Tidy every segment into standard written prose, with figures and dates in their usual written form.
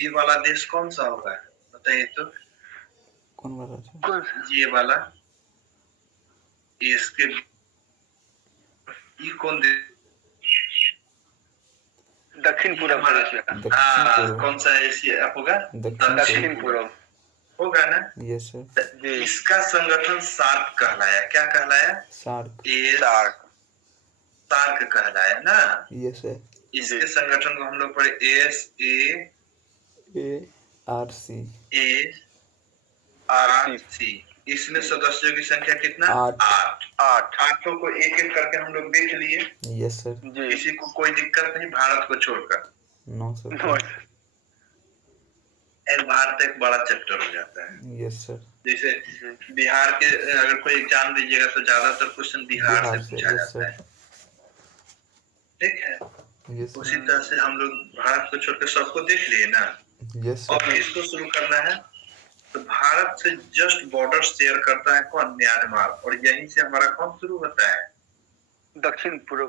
ये वाला देश कौन सा होगा बताइए तो। कौन वाला था? ये वाला, इसके ये कौन देश? दक्षिण पूर्व एशिया का। दक्षिण पूर्व। कौन सा एशिया होगा? दक्षिण पूर्व होगा ना? Yes sir. इसका संगठन सार्क कहलाया। क्या कहलाया? सार्क। सार्क सार्क कहलाया ना? Yes sir. इसके संगठन को हम लोग पढ़े SAARC। इसमें सदस्यों की संख्या कितना? 8। आठों को एक एक करके हम लोग देख लिए। Yes sir. किसी को कोई दिक्कत नहीं भारत को छोड़कर? No sir. भारत एक बड़ा चैप्टर हो जाता है। Yes sir. जैसे बिहार के अगर कोई एग्जाम दीजिएगा तो ज्यादातर क्वेश्चन बिहार से पूछा जाता है। ठीक है। उसी तरह से हम लोग भारत को छोड़कर सबको देख लिए ना। यस और किसको शुरू करना है? तो भारत से जस्ट बॉर्डर शेयर करता है कौन? म्यांमार। और यहीं से हमारा कौन शुरू होता है? दक्षिण पूर्व।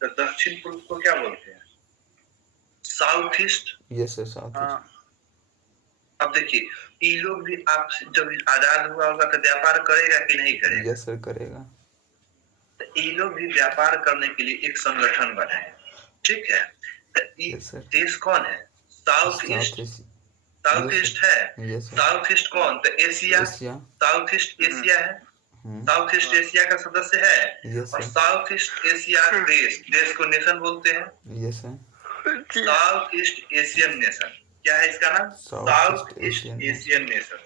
तो दक्षिण पूर्व को क्या बोलते हैं? South east. Yes sir, south east. अब देखिए, ये लोग भी आप जब आजाद हुआ होगा तो व्यापार करेगा कि नहीं करेगा? यस सर, करेगा। तो ये लोग भी व्यापार करने के लिए एक संगठन बनाए। ठीक है। तो देश कौन है? South east. साउथ ईस्ट है। साउथ ईस्ट कौन? तो एशिया। साउथ ईस्ट एशिया है। साउथ ईस्ट एशिया का सदस्य है। और साउथ ईस्ट एशिया देश को नेशन बोलते हैं। Yes sir. South east Asian nation. क्या है इसका नाम? South east Asian nation.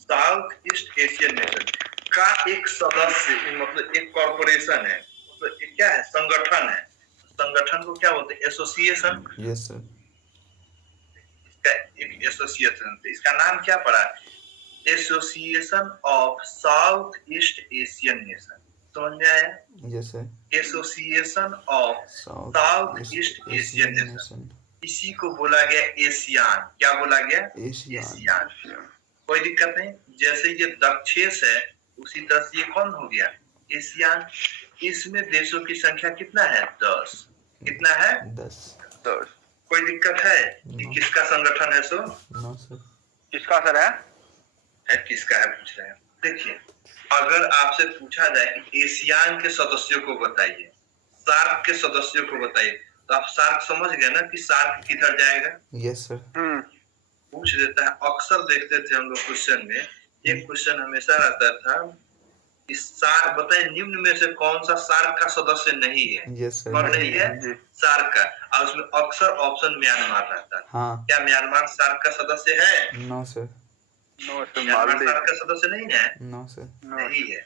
South east Asian nation का एक सदस्य, मतलब एक कॉर्पोरेशन है, मतलब एक क्या है? संगठन है। संगठन को क्या बोलते हैं? एसोसिएशन। Yes sir. इसका एक एसोसिएशन, इसका नाम क्या पड़ा? Association of south east Asian nation. समझ में आया? Yes sir. Association of south east Asian nation. इसी को बोला गया एशियान। क्या बोला गया? एशियान। कोई दिक्कत नहीं। जैसे ये दक्षेश है उसी तरह से ये कौन हो गया? एशियान। इसमें देशों की संख्या कितना है? 10। कितना है? 10। कोई दिक्कत है? कि किसका संगठन है? So no sir. किसका सर है? किसका है पूछ रहे हैं। देखिए, अगर आपसे पूछा जाए कि एशियान के सदस्यों को बताइए, सार्क के सदस्यों को बताइए, तो आप सार्क समझ गए ना कि सार्क किधर जाएगा? Yes sir. पूछ देता है। अक्सर देखते थे हम लोग क्वेश्चन में, एक क्वेश्चन हमेशा रहता था, इस सार्क बताइए निम्न में से कौन सा सार्क का सदस्य नहीं है? Yes sir. कौन नहीं है? सार्क का। और उसमें अक्सर ऑप्शन म्यांमार रहता है। हाँ। क्या म्यांमार सार्क का सदस्य है? No sir. म्यांमार सार्क का सदस्य नहीं है। No sir. नहीं है,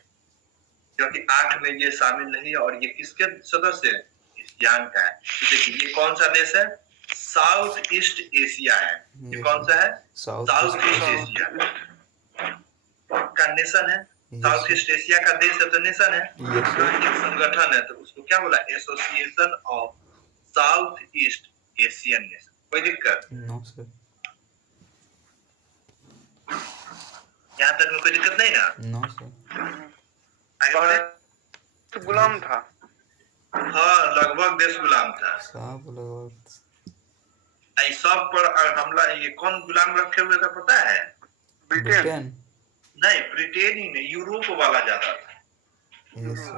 क्योंकि 8 में ये शामिल नहीं है। और ये किसके सदस्य है? एशियान का है। देखिए, ये कौन सा देश है? साउथ ईस्ट एशिया है। ये कौन सा है? साउथ ईस्ट एशिया का नेशन है। साउथ ईस्ट एशिया का देश है तो नेशन है। एक संगठन है तो उसको क्या बोला? Association of south east Asian Nation. कोई दिक्कत? No sir. यहाँ तक में कोई दिक्कत नहीं ना? No sir. गुलाम था। हाँ, लगभग देश गुलाम था। सब पर हमला ये कौन गुलाम रखे हुए था पता है? ब्रिटेन। नहीं, ब्रिटेन ही नहीं, यूरोप वाला ज्यादा था।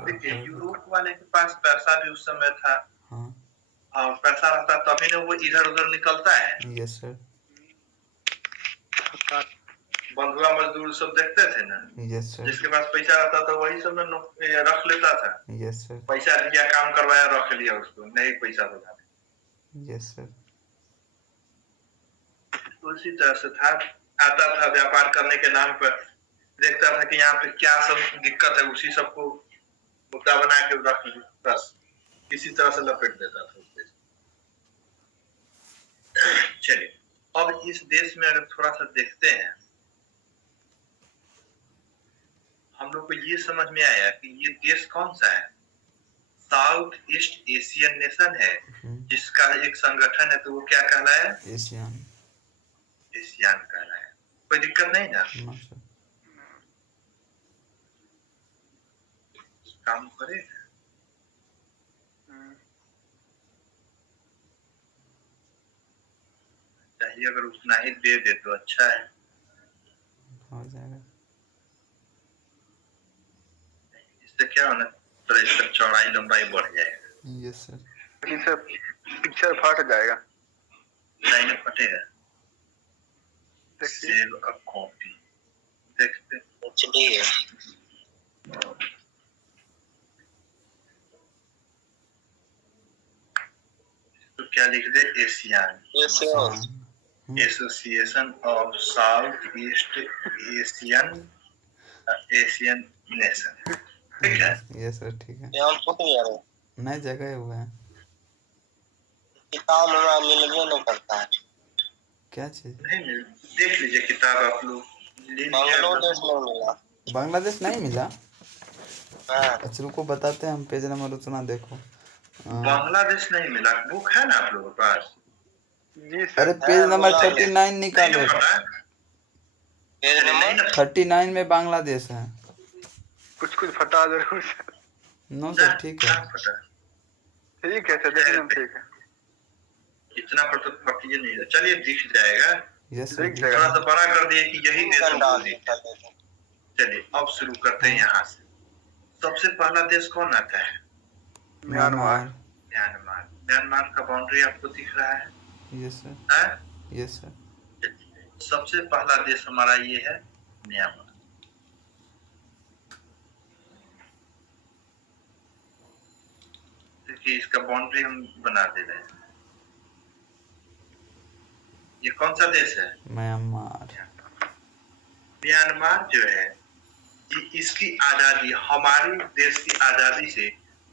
देखिए, यूरोप वाले के पास पैसा भी उस समय था। और पैसा रहता तभी ना वो इधर उधर निकलता है। Yes sir. बंधुआ मजदूर सब देखते थे ना। Yes sir. जिसके पास पैसा रहता था वही सब रख लेता था। Yes sir. पैसा दिया, काम करवाया, रख लिया उसको, नहीं पैसा बता। Yes sir. उसी तरह से था। आता था व्यापार करने के नाम पर, देखता था कि यहाँ पे क्या सब दिक्कत है, उसी सबको मुद्दा बना के रख ली, बस इसी तरह से लपेट देता था उस देश। चलिए, अब इस देश में अगर थोड़ा सा देखते हैं, हम लोग को ये समझ में आया कि ये देश कौन सा है? साउथ ईस्ट एशियन नेशन है, जिसका एक संगठन है। तो वो क्या कहलाया? एशियान। एशियान कहलाया। कोई दिक्कत नहीं ना? काम करे। चलिए अगर उतना ही दे दे तो अच्छा है। हो जाएगा। इससे क्या होना, थोड़ा इसका चौड़ाई लंबाई बढ़ जाएगा। Yes sir. लेकिन सर पिक्चर फट जाएगा। नहीं नहीं फटेगा। देखिए सेव अ कॉपी, देखते चलिए तो क्या लिख दे, ASEAN yes sir association of south east Asian nation, ठीक है। यस सर ठीक है। यहाँ छूट गया रे नए जगह हुए हैं। किताब में मिलने नहीं करता है। क्या चीज? नहीं मिल, देख लीजिए किताब आप लोग ले लीजिए। बांग्लादेश में मिला। बांग्लादेश नहीं मिला? हाँ अच्छा रुको बताते हैं हम, पेज नंबर उतना देखो। बांग्लादेश नहीं मिला, बुक है ना आप लोगों के पास? जी अरे सर। पेज नंबर बोला 39 नहीं निकालो। ना पता, पेज नहीं नंबर ना 39 में बांग्लादेश है। कुछ कुछ फटा जरूर सर। नो सर ठीक है। पता, ठीक है सर, देखने में ठीक है। इतना पर तो फटिए नहीं है। चलिए दिख जाएगा, यस सर देख ठीक जाएगा। थोड़ा सा बड़ा कर दिए कि यही देश हमको डाल दिखे। देते चलिए अब शुरू करते हैं यहाँ से। सबसे पहला देश कौन आता है? म्यांमार। म्यांमार। म्यांमार का बाउंड्री आपको दिख रहा है? Yes sir. हैं? Yes sir. सबसे पहला देश हमारा ये है म्यांमार। देखिए इसका बाउंड्री हम बना दे रहे हैं। ये कौन सा देश है? म्यांमार। म्यांमार जो है ये, इसकी आजादी हमारे देश की आजादी से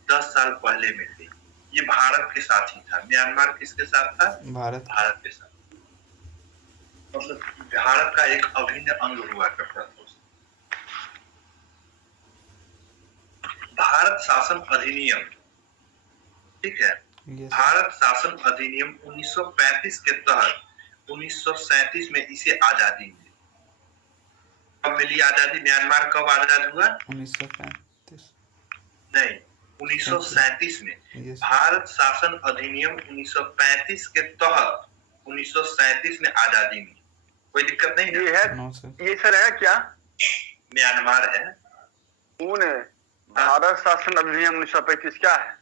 10 साल पहले मिली। ये भारत के साथ ही था। म्यांमार किसके साथ था? भारत। भारत के साथ। मतलब भारत का एक अभिन्न अंग हुआ करता था। भारत शासन अधिनियम, ठीक है, यस भारत शासन अधिनियम 1935 के तहत 1937 में इसे आजादी मिली। कब मिली आजादी? म्यांमार कब आजाद हुआ? 1935। नहीं, 1937 में। यस भारत शासन अधिनियम 1935 के तहत 1937 में आजादी मिली। कोई दिक्कत नहीं ये है। है, नो सर। ये सर है क्या? म्यांमार है। कौन है? भारत शासन अधिनियम 1935 क्या है?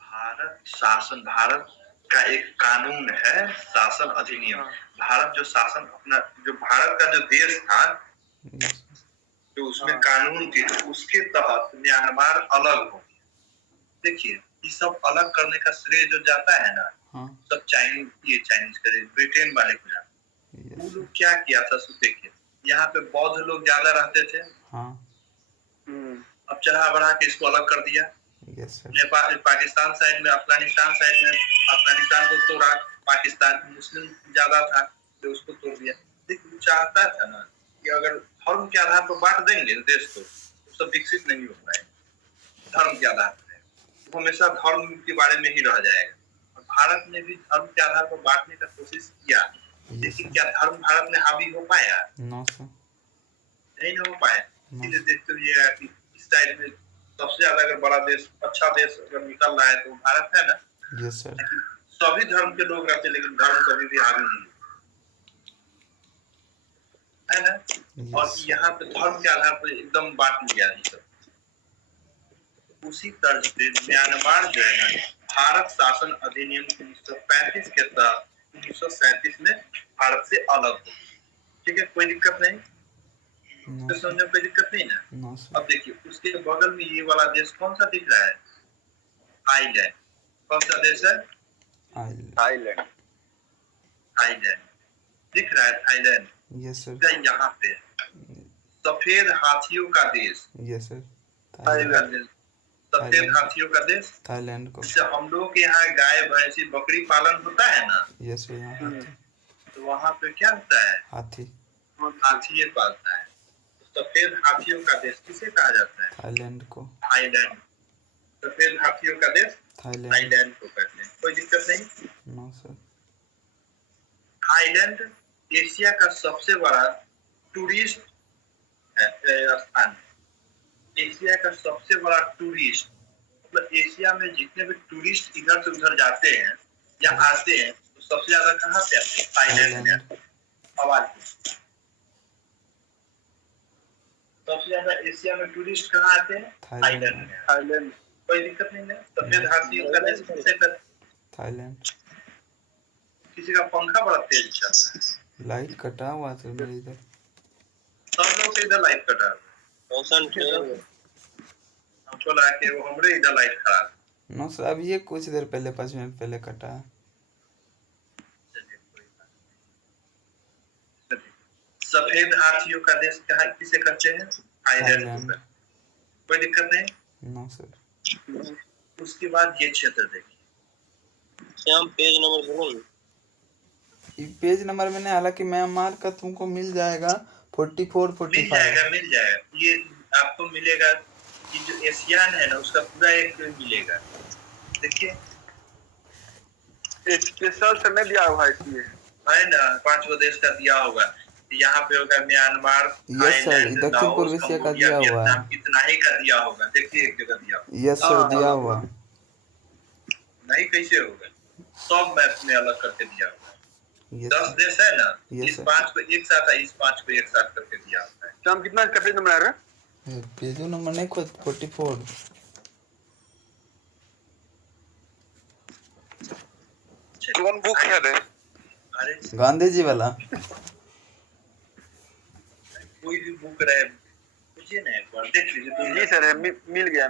भारत शासन, भारत का एक कानून है शासन अधिनियम। भारत जो शासन अपना, जो भारत का जो देश था, यस जो उसमें कानून थी, उसके तहत म्यांमार अलग हो गया। देखिए ये सब अलग करने का श्रेय जो जाता है ना, हाँ सब चाइनीज करे, ब्रिटेन वाले को जाता है। वो यस लोग क्या किया था सो देखिए, यहाँ पे बौद्ध लोग ज्यादा रहते थे। हाँ अब चढ़ा बढ़ा के इसको अलग कर दिया। Yes sir. Nepal, Pakistan side में, अफगानिस्तान साइड में, अफगानिस्तान को तोड़ा। पाकिस्तान मुस्लिम ज्यादा था तो उसको तोड़ दिया। देखिए चाहता था ना कि अगर धर्म के आधार पर बांट देंगे देश को, तो सब विकसित नहीं हो पाएगा। धर्म के आधार पर तो हमेशा धर्म के बारे में ही रह जाएगा। और भारत ने भी धर्म के आधार पर बांटने का कोशिश किया, लेकिन क्या धर्म भारत में हावी हो पाया? No sir. नहीं हो पाया। इसलिए देखते हुए कि इस साइड में सबसे ज्यादा अगर बड़ा देश, अच्छा देश अगर निकल रहा है तो भारत है ना। Yes sir. सभी धर्म के लोग रहते, लेकिन धर्म कभी भी हावी नहीं है ना। और यहाँ पे धर्म के आधार पर एकदम बांट लिया है सब। उसी तर्ज पे म्यांमार जो है ना, भारत शासन अधिनियम 1935 के तहत 1937 में भारत से अलग हो। ठीक है, कोई दिक्कत नहीं, तो समझो कोई दिक्कत नहीं ना। No sir. अब देखिए उसके बगल में ये वाला देश कौन सा दिख रहा है? थाईलैंड। कौन सा देश है? थाईलैंड। थाईलैंड दिख रहा है। Thailand yes sir. यहाँ पे सफेद हाथियों का देश। Yes sir. थाईलैंड सफेद हाथियों का देश। थाईलैंड को। जैसे हम लोग के यहाँ गाय भैंसी बकरी पालन होता है ना, यस सर। यहाँ हाथी। तो वहाँ पे क्या होता है? हाथी। हाथी पालता है। सफेद हाथियों का देश किसे कहा जाता है? थाईलैंड को। थाईलैंड। सफेद हाथियों का देश थाईलैंड को कहते हैं। कोई दिक्कत नहीं। No sir. थाईलैंड एशिया का सबसे बड़ा टूरिस्ट स्थान। एशिया का सबसे बड़ा टूरिस्ट, मतलब एशिया में जितने भी टूरिस्ट इधर से उधर जाते हैं या आते हैं, तो सबसे ज्यादा कहाँ पे आते हैं? थाईलैंड में आते हैं। आवाज सबसे ज्यादा एशिया में टूरिस्ट कहाँ आते हैं? थाईलैंड में। थाईलैंड। कोई दिक्कत नहीं है। सफेद हाथियों का देश किसे कहते हैं? थाईलैंड। किसी का पंखा बड़ा तेज चलता है। लाइट कटा हुआ था मेरे इधर। सब लोग के इधर लाइट कटा है। रोशन ट्रेन हमको लगा कि वो हमरे इधर लाइट खराब है। नो सर, अब ये कुछ देर पहले 5 मिनट पहले कटा है। चलिए, कोई बात नहीं। सफेद हाथियों का देश कहाँ किसे कहते हैं? थाईलैंड को। कोई दिक्कत नहीं। No sir. उसके बाद ये क्षेत्र देखिए। श्याम पेज नंबर बोलो। पेज नंबर मैंने, हालांकि म्यांमार का तुमको मिल जाएगा 44 मिल 45। जाएगा मिल जाएगा। ये आपको मिलेगा। ये जो एशियान है ना उसका पूरा एक मिलेगा। देखिए स्पेशल से नहीं दिया हुआ इसलिए है ना, 5 गो देश का दिया होगा। यहाँ पे होगा म्यांमार, यस सर, थाईलैंड, दक्षिण पूर्व लाओस, एशिया का कंबोडिया, दिया हुआ है। वियतनाम, इतना ही का दिया होगा। देखिए एक जगह दिया होगा। यस सर, दिया हुआ। नहीं कैसे होगा? सब मैप में अलग करके दिया होगा। 10 देश है ना, इस 5 को एक साथ है, इस 5 को एक साथ करके दिया होता है। हम कितना पेज नंबर आ रहा है? पेज नंबर नहीं खुद 44। कौन बुक है रे? अरे गांधी जी वाला। कोई भी बुक रहे मुझे ना एक बार देख लीजिए तो। जी सर, मिल गया।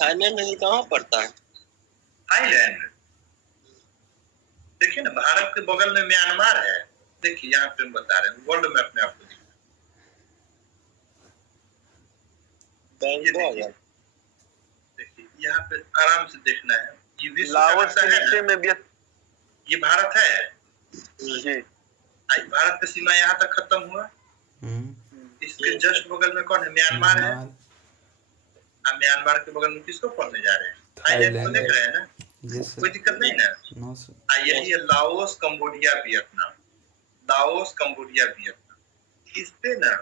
थाईलैंड में कहाँ पड़ता है? थाईलैंड देखिए ना, भारत के बगल में म्यांमार है। देखिए यहाँ पे हम बता रहे हैं, वर्ल्ड मैप में आपको बंगाल। देखिए यहाँ पे आराम से देखना है। ये विश्व का लाओस नक्शा के है नीचे ना, में भी ये भारत है। जी। आज भारत का सीमा यहाँ तक खत्म हुआ। इसके जस्ट बगल में कौन है? म्यांमार है। अब म्यांमार के बगल में किसको पढ़ने जा रहे हैं? थाईलैंड को देख रहे हैं ना। कोई दिक्कत नहीं ना। यही है Laos, Cambodia, Vietnam. Laos, Cambodia, Vietnam. इस पे ना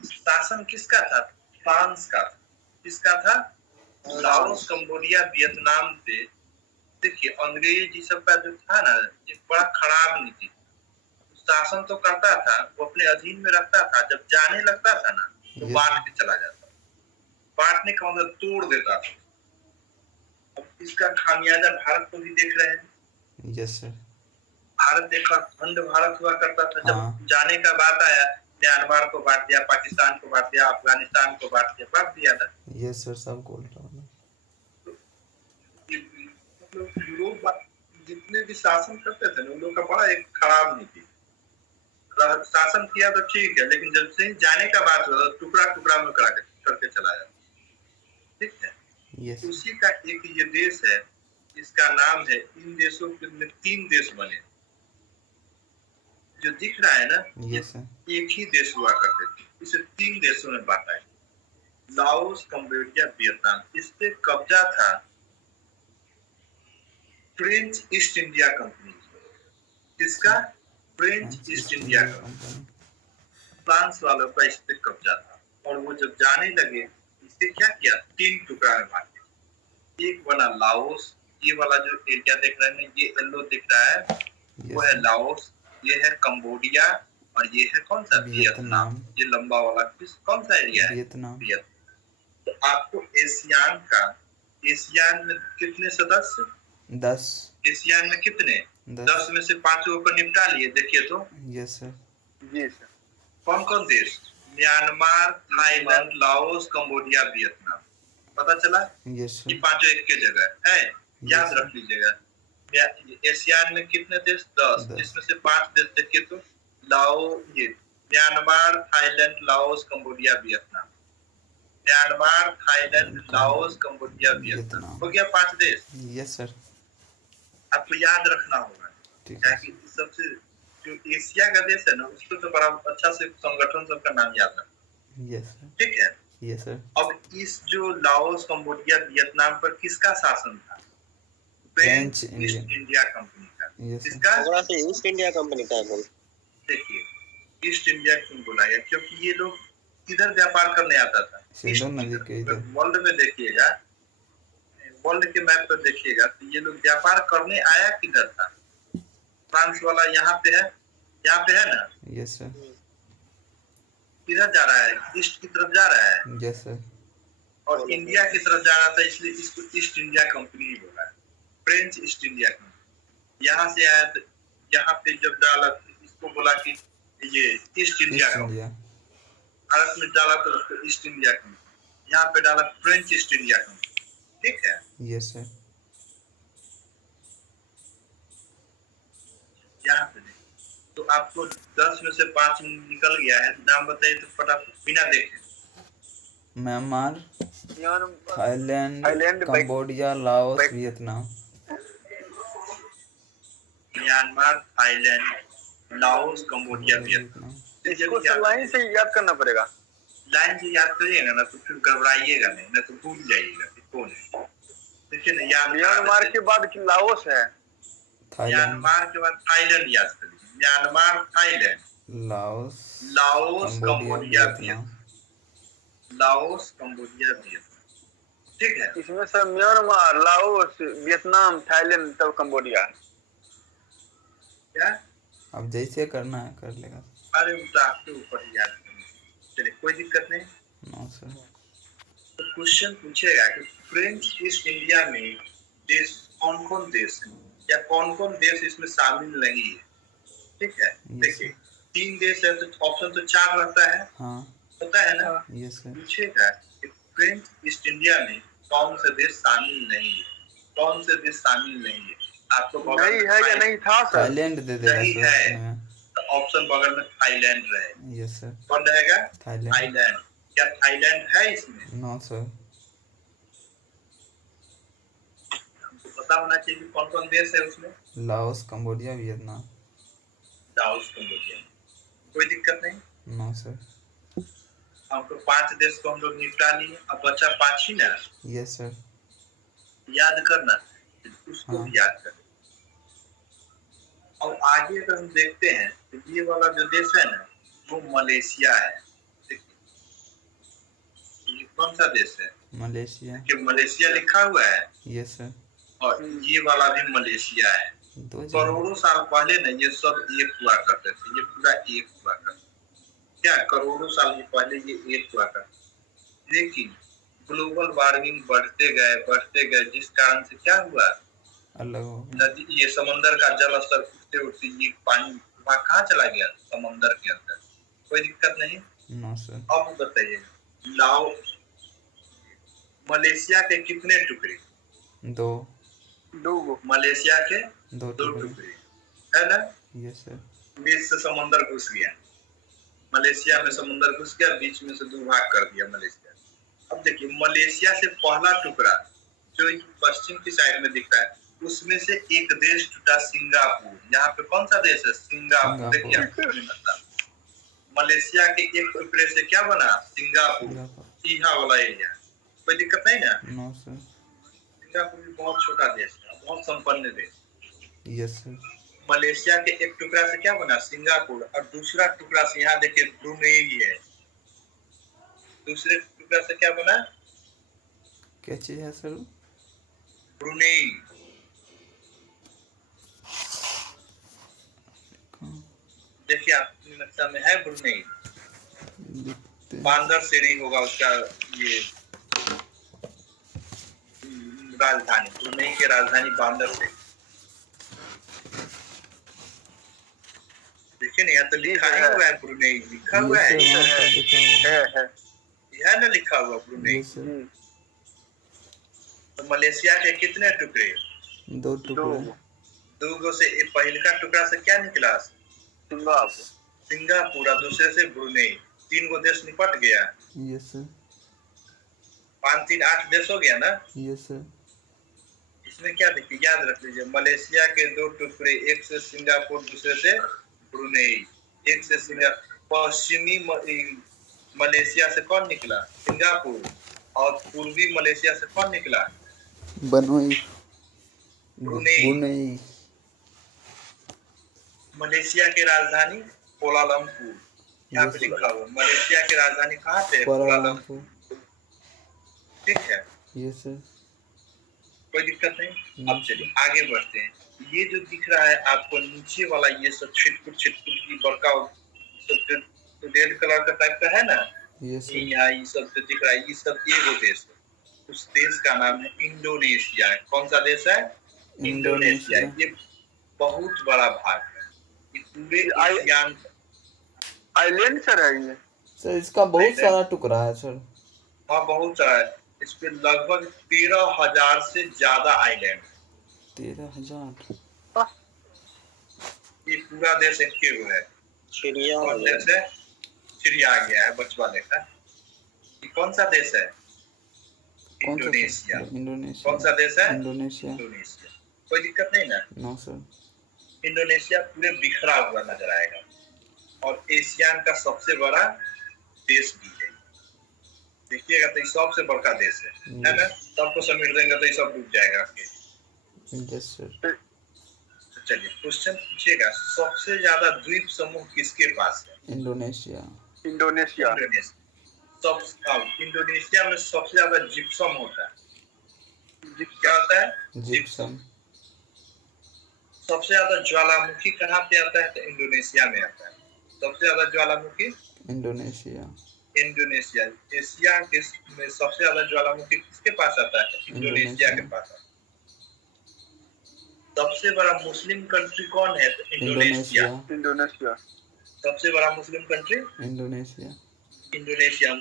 शासन किसका था? फ्रांस का था। किसका था? लाओस, कंबोडिया, वियतनाम पे। देखिए अंग्रेज ये सब का जो था ना, एक बड़ा खराब नीति। शासन तो करता था, वो अपने अधीन में रखता था। जब जाने लगता था ना तो बांट के चला जाता। बांटने का मतलब तोड़ देता था। अब इसका खामियाजा भारत को भी देख रहे हैं। Yes sir. भारत देखा खंड भारत हुआ करता था। जब जाने का बात आया, म्यांमार को बांट दिया, पाकिस्तान को बांट दिया, अफगानिस्तान को बांट दिया ना। यस सर, सब बोल रहा हूँ। लोग जितने भी शासन करते थे ना, उन लोग का बड़ा एक खराब नीति। शासन किया तो ठीक है, लेकिन जब से जाने का बात हुआ टुकड़ा टुकड़ा में करके चला जाता। ठीक है। उसी का एक ये देश है, इसका नाम है, इन देशों में 3 देश बने जो दिख रहा है ना। एक ही देश हुआ करते थे, इसे 3 देशों में बांटा है। Laos, Cambodia, Vietnam. इस पे कब्जा था फ्रेंच ईस्ट इंडिया कंपनी। इसका French east India company, France वालों का इस पे कब्जा था। और वो जब जाने लगे, इसे क्या किया? 3 टुकड़ा में बांट दिया। एक बना लाओस, ये वाला जो एरिया देख रहे हैं, ये येलो दिख रहा है, वो है लाओस। ये है कंबोडिया और ये है कौन सा? वियतनाम। ये लंबा वाला कौन सा एरिया है? वियतनाम। तो आपको एशियान में कितने सदस्य? 10। एशियान में कितने? 10 में से 5 को निपटा लिए। देखिए तो। Yes sir. जी सर। कौन कौन देश? Myanmar, Thailand, Laos, Cambodia, Vietnam. पता चला? Yes sir. ये 5 एक के जगह है। याद रख लीजिएगा। एशियान में कितने देश? 10, जिसमें से 5 देश देखिए तो। ये Myanmar, Thailand, Laos, Cambodia, Vietnam. Myanmar, Thailand, Laos, Cambodia, Vietnam. हो गया 5 देश। Yes sir. आपको याद रखना होगा, क्योंकि सबसे जो एशिया का देश है ना, उसको तो बड़ा अच्छा से संगठन सबका नाम याद रखना। Yes sir. ठीक है। Yes sir. अब इस जो लाओस, कंबोडिया, वियतनाम पर किसका शासन था? फ्रेंच ईस्ट इंडिया कंपनी का। इसका ईस्ट इंडिया कंपनी का बोल। देखिए ईस्ट इंडिया क्यों बोला गया? क्योंकि ये लोग इधर व्यापार करने आता था। वर्ल्ड में देखिएगा, वर्ल्ड के मैप पर देखिएगा तो ये लोग व्यापार करने आया किधर था? फ्रांस वाला यहाँ पे है ना, यस सर, किधर जा रहा है? ईस्ट की तरफ जा रहा है, यस सर, और इंडिया की तरफ जा रहा था, इसलिए इसको ईस्ट इंडिया कंपनी ही बोला है, फ्रेंच ईस्ट इंडिया कंपनी। यहाँ से आया तो यहाँ पे जब डाला तो इसको बोला कि ये east India east company, India, Bharat में डाला तो उसको ईस्ट इंडिया कंपनी, यहाँ पे डाला फ्रेंच ईस्ट इंडिया कंपनी। ठीक है, यस सर, यहाँ पे देखिए। तो आपको 10 में से 5 निकल गया है, नाम बताइए तो फटाफट बिना देखे। Myanmar, Thailand, Thailand, Cambodia, Laos, Vietnam. Myanmar, Thailand, Laos, Cambodia, Vietnam. इसको सब लाइन से याद करना पड़ेगा। लाइन से याद करिएगा ना तो फिर घबराइएगा नहीं, ना तो भूल जाइएगा कि कौन है। देखिए ना, याद म्यांमार के बाद लाओस है, थाईलैंड, म्यांमार के बाद थाईलैंड याद करिए। Myanmar, Thailand, Laos, Laos, Cambodia, Vietnam. Laos, Cambodia, Vietnam. ठीक है, इसमें sir Myanmar, Laos, Vietnam, Thailand, तब कंबोडिया। क्या? अब जैसे करना है कर लेगा। अरे वो तो आपके ऊपर ही याद करिए, चलिए कोई दिक्कत नहीं। नो सर, तो क्वेश्चन पूछेगा कि फ्रेंच ईस्ट इंडिया में देश कौन कौन देश है, या कौन कौन देश इसमें शामिल नहीं है। ठीक है, देखिए 3 देश है तो ऑप्शन तो 4 रहता है, हाँ, होता है ना। यस सर, पूछेगा कि फ्रेंच ईस्ट इंडिया में कौन से देश शामिल नहीं है, कौन से देश शामिल नहीं है। आपको बगल नहीं में है या नहीं था सर? थाईलैंड दे देगा नहीं सर है इसमें। तो ऑप्शन बगल में थाईलैंड रहेगा। यस सर, कौन रहेगा? थाईलैंड। थाईलैंड। क्या थाईलैंड है इसमें? नो सर, हमको पता होना चाहिए कि कौन कौन देश है उसमें। Laos, Cambodia, Vietnam. Laos, Cambodia, कोई दिक्कत नहीं। नो सर, हमको 5 देश को हम लोग निपटा लिए, अब बचा 5 ही ना। यस सर, याद करना, उसको हाँ। भी याद कर। और आगे अगर हम देखते हैं तो ये वाला जो देश है ना वो मलेशिया है। देखिए, ये कौन सा देश है? मलेशिया, कि मलेशिया लिखा हुआ है, यस सर, और ये वाला भी मलेशिया है। दो जगह। करोड़ों साल पहले ना ये सब एक हुआ करते थे, ये पूरा एक हुआ करता। क्या करोड़ों साल पहले ये एक हुआ करता, लेकिन ग्लोबल वार्मिंग बढ़ते गए, जिस कारण से क्या हुआ, अलग हो गया। नदी, ये समंदर का जल स्तर उठते उठते ये पानी वहाँ कहाँ चला गया? समंदर के अंदर। कोई दिक्कत नहीं। नो सर, अब बताइए, लाओ मलेशिया के कितने टुकड़े? दो मलेशिया के दो 2 टुकड़े। टुकड़े है ना। यस सर, बीच से समंदर घुस गया, मलेशिया में समंदर घुस गया, बीच में से 2 भाग कर दिया मलेशिया। अब देखिए, मलेशिया से पहला टुकड़ा जो पश्चिम की साइड में दिख रहा है, उसमें से एक देश टूटा, सिंगापुर। यहाँ पे कौन सा देश है? सिंगापुर। देखिए, मलेशिया के एक टुकड़े से क्या बना? सिंगापुर, यहाँ वाला एरिया। कोई दिक्कत नहीं ना। नो सर, सिंगापुर भी बहुत छोटा देश है, बहुत संपन्न देश। यस सर, मलेशिया के एक टुकड़ा से क्या बना? सिंगापुर। और दूसरा टुकड़ा से यहाँ देखिए ब्रुनेई है। दूसरे टुकड़ा से क्या बना? क्या चीज है सर? ब्रुनेई। देखिए आपकी नक्शा में है ब्रुनेई, बांदर सेरी होगा उसका ये राजधानी। ब्रुनेई की राजधानी बांदर सेरी। देखिए ना, यहाँ तो लिखा ही हुआ है ब्रुनेई, लिखा हुआ है ना, लिखा हुआ ब्रुनेई। तो मलेशिया के कितने टुकड़े? 2 टुकड़े। 2 से एक पहले का टुकड़ा से क्या निकला? सिंगापुर। और दूसरे से ब्रुनेई। 3 गो देश निपट गया। यस सर, 5 3 8 देश हो गया ना। यस सर, इसमें क्या देखिए, याद रख लीजिए, मलेशिया के 2 टुकड़े, एक से सिंगापुर, दूसरे से ब्रुनेई। एक से पश्चिमी मलेशिया से कौन निकला? सिंगापुर। और पूर्वी मलेशिया से कौन निकला? ब्रुनेई। मलेशिया की राजधानी कोलालमपुर, यहाँ पे लिखा हुआ। मलेशिया की राजधानी कहाँ पे है? कोलालमपुर। ठीक है, यस सर, कोई दिक्कत नहीं। अब चलिए आगे बढ़ते हैं। ये जो दिख रहा है आपको नीचे वाला, ये सब छिटपुट की बड़का सब जो रेड कलर का टाइप का है ना, यस यहाँ ये सब जो दिख रहा है, ये सब एगो देश है। उस देश का नाम है इंडोनेशिया। कौन सा देश है? इंडोनेशिया। ये बहुत बड़ा भाग है, ये पूरे एशियान आइलैंड सर है ये। सर इसका बहुत सारा टुकड़ा है सर। हाँ बहुत सारा है। इस पे लगभग 13,000 से ज्यादा आइलैंड। 13,000। ये पूरा देश एक है। चिड़िया कौन देश है? चिड़िया आ गया है बचवा लेखा। ये कौन सा देश है? इंडोनेशिया। इंडोनेशिया। कौन सा देश है? इंडोनेशिया। इंडोनेशिया। कोई दिक्कत नहीं ना? No sir. इंडोनेशिया पूरे बिखरा हुआ नजर आएगा और एशियान का सबसे बड़ा देश भी है। देखिएगा तो ये सबसे बड़का देश है ना? सबको समेट देंगे तो ये सब डूब जाएगा आपके। Yes sir. तो चलिए क्वेश्चन पूछिएगा, सबसे ज्यादा द्वीप समूह किसके पास है? इंडोनेशिया। इंडोनेशिया। इंडोनेशिया में सबसे ज्यादा जिप्सम होता है। क्या होता है? जिप्सम। सबसे ज्यादा ज्वालामुखी कहाँ पे आता है? तो इंडोनेशिया में आता है। सबसे ज्यादा ज्वालामुखी इंडोनेशिया। इंडोनेशिया। एशिया के में सबसे ज्यादा ज्वालामुखी किसके पास आता है? इंडोनेशिया के पास आता है। सबसे बड़ा मुस्लिम कंट्री कौन है? तो इंडोनेशिया। इंडोनेशिया। सबसे बड़ा मुस्लिम कंट्री इंडोनेशिया। इंडोनेशिया।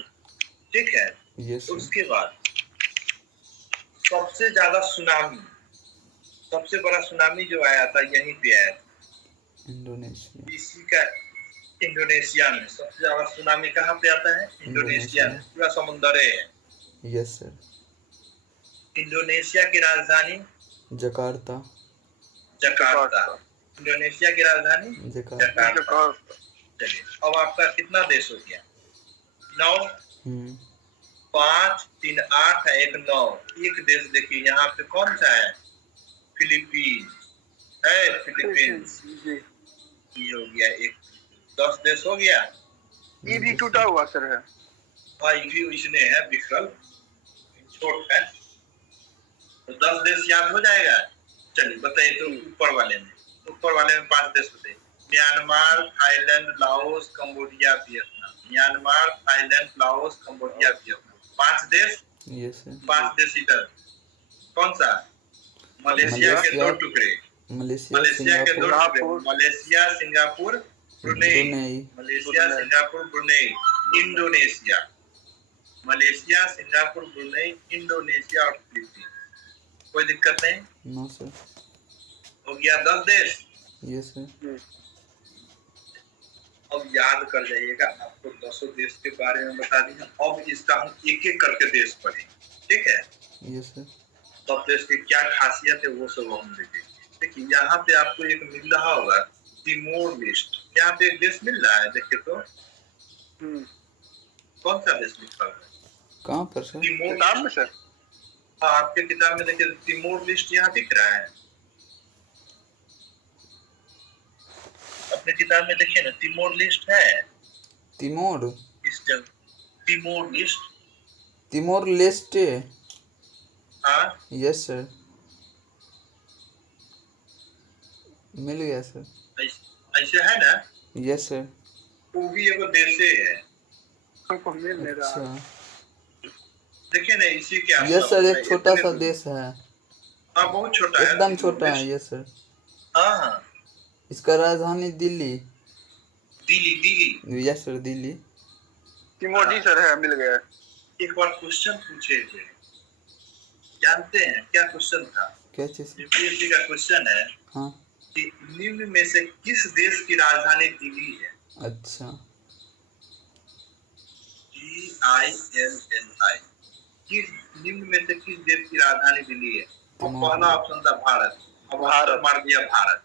ठीक है। यस। उसके बाद सबसे ज्यादा सुनामी, सबसे बड़ा सुनामी जो आया था यहीं पे आया था, इंडोनेशिया। इसी का इंडोनेशिया में सबसे ज्यादा सुनामी कहाँ पे आता है? इंडोनेशिया में। पूरा समुद्र है। Yes sir. इंडोनेशिया की राजधानी जकार्ता। जकार्ता। इंडोनेशिया की राजधानी जकार्ता। चलिए अब आपका कितना देश हो गया? 9। 5 3 8 है, 1 9। एक देश देखिए यहाँ पे कौन सा है? फिलीपीन है। फिलीपींस ये हो गया एक। 10 देश हो गया। ये भी टूटा हुआ सर है। हाँ ये भी इसने है, बिखरल छोट है। तो 10 देश याद हो जाएगा। चलिए बताइए तो ऊपर वाले में 5 देश बताइए। Myanmar, Thailand, Laos, Cambodia, Vietnam. Myanmar, Thailand, Laos, Cambodia, Vietnam. 5 देश। Yes sir. 5 देश इधर कौन सा? मलेशिया के 2 टुकड़े। मलेशिया के 2 टुकड़े। Malaysia, Singapore, Brunei. Malaysia, Singapore, Brunei. Indonesia. Malaysia, Singapore, Brunei, Indonesia और फिलीपींस। कोई दिक्कत नहीं? No sir. हो गया 10 देश। Yes sir. अब याद कर जाइएगा, आपको 10 देश के बारे में बता दिया। अब इसका हम एक एक करके देश पढ़ेंगे। ठीक है? Yes sir. सब देश की क्या खासियत है वो सब हम देखेंगे। देखिए यहाँ पे आपको एक मिल रहा होगा तिमोर लिस्ट। यहाँ पे एक देश मिल रहा है, देखिए तो कौन सा देश लिखा हुआ है? कहाँ पर सर? किताब में सर। हाँ आपके किताब में देखिए तिमोर लिस्ट यहाँ दिख रहा है। अपने किताब में देखिए ना, तिमोर लिस्ट है। Timor Timor list. Timor Leste. हाँ यस सर। मिल गया सर। ऐसे है ना? Yes sir. वो भी एगो देशे है। हमको मिल नहीं रहा। अच्छा। देखिए ना इसी के आसपास। यस सर, एक छोटा सा देश है। हाँ बहुत छोटा है, एकदम छोटा है। Yes sir. हाँ हाँ। इसका राजधानी Delhi. Delhi. Yes sir, Delhi. Timor sir है, मिल गया। एक बार क्वेश्चन पूछे थे, जानते हैं क्या क्वेश्चन था? क्या चीज? यूपीएससी का क्वेश्चन है। हाँ। कि निम्न में से किस देश की राजधानी दिल्ली है? अच्छा। DILLI। किस निम्न में से किस देश की राजधानी दिल्ली है? और पहला ऑप्शन था भारत। अब भारत मार दिया भारत।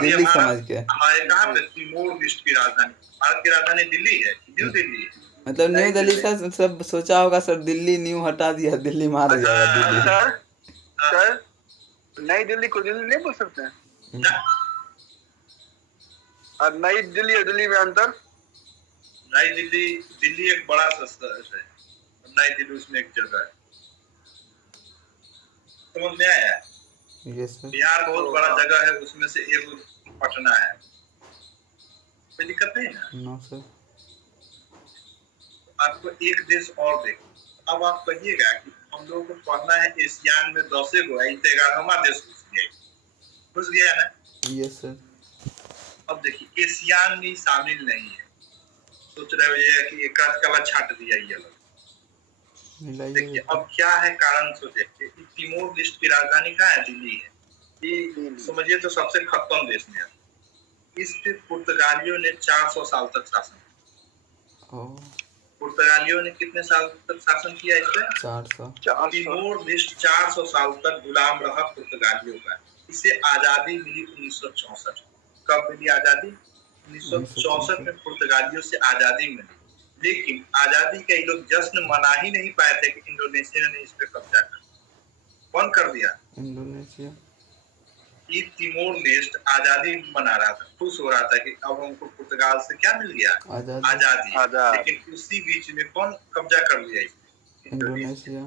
दिल्ली समझ के। हाँ कहाँ पे? तिमोर लिस्ट की राजधानी। भारत की राजधानी दिल्ली है, न्यू दिल्ली है। मतलब न्यू दिल्ली से सब सोचा होगा सर, दिल्ली न्यू हटा दिया, दिल्ली मार जाएगा दिल्ली। सर नई दिल्ली को दिल्ली नहीं बोल सकते हैं? और नई दिल्ली और दिल्ली में अंतर? नई दिल्ली एक बड़ा शहर है। नई दिल्ली उसमें एक जगह है। समझ में आया? Yes sir. बिहार बहुत बड़ा जगह है, उसमें से एक पटना है, कोई दिक्कत नहीं ना। No sir. आपको एक देश और देखो, अब आप कहिएगा कि हम लोगों को पढ़ना है एशियान में 10 गो है, 11वां देश घुस गया ना। Yes sir. अब देखिए एशियान में शामिल नहीं है, सोच रहे हो ये कि एक कला छाट दिया ये लोग। मिलाइए देखिए अब क्या है कारण, सोचे तिमोर लिस्ट की राजधानी कहाँ है? दिल्ली है। ये समझिए तो सबसे खत्म देश में है। इस पे पुर्तगालियों ने 400 साल तक शासन किया। पुर्तगालियों ने कितने साल तक शासन किया इस पे? 400। तिमोर लिस्ट 400 साल तक गुलाम रहा पुर्तगालियों का। इसे आजादी मिली 1964। कब मिली आजादी? 1964 में पुर्तगालियों से आजादी मिली। लेकिन आजादी का ये लोग जश्न मना ही नहीं पाए थे कि इंडोनेशिया ने इस पे कब्जा कर। कौन कर दिया? इंडोनेशिया। ये तिमोर लिस्ट आजादी मना रहा था, खुश हो रहा था कि अब हमको पुर्तगाल से क्या मिल गया? आजादी। लेकिन उसी बीच में कौन कब्जा कर लिया? इंडोनेशिया।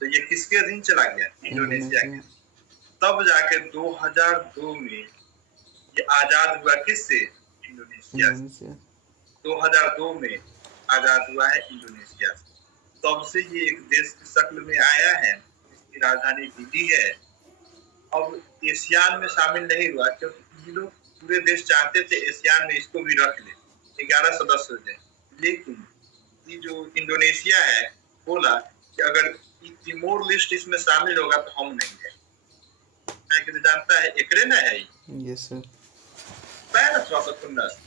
तो ये किसके अधीन चला गया? इंडोनेशिया के। तब जाके 2002 में ये आजाद हुआ। किससे? इंडोनेशिया से। 2002 में आजाद हुआ है इंडोनेशिया से। तब से ये एक देश की शक्ल में आया है, इसकी राजधानी दिल्ली है। अब एशियान में शामिल नहीं हुआ क्योंकि ये लोग पूरे देश चाहते थे एशियान में इसको भी रख ले, 11 सदस्य हो जाए। लेकिन ये जो इंडोनेशिया है बोला कि अगर तिमोर लिस्ट इसमें शामिल होगा तो हम नहीं है। मैं जानता है एकरे ना है। Yes sir. ना थोड़ा सा खुन्नस।